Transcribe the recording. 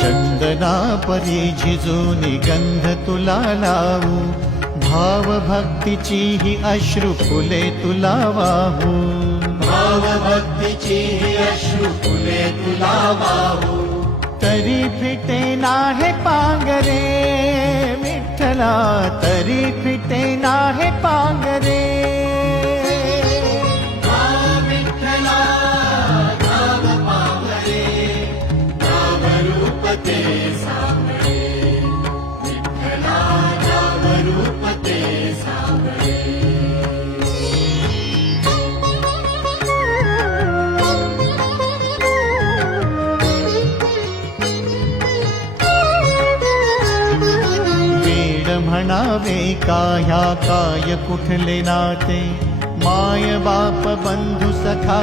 चंदना परी झिजूनी गंध तुला लावू, भाव भक्तीची ही अश्रु फुले तुला वाहू, भाव भक्तीची ही अश्रु फुले तुला वाहू. तरी फिटे नाहे पांगरे विठ्ठला, तरी फिटे नाहे पांगरे. म्हणावे काह्या काय कुठले नाते, माय बाप बंधू सखा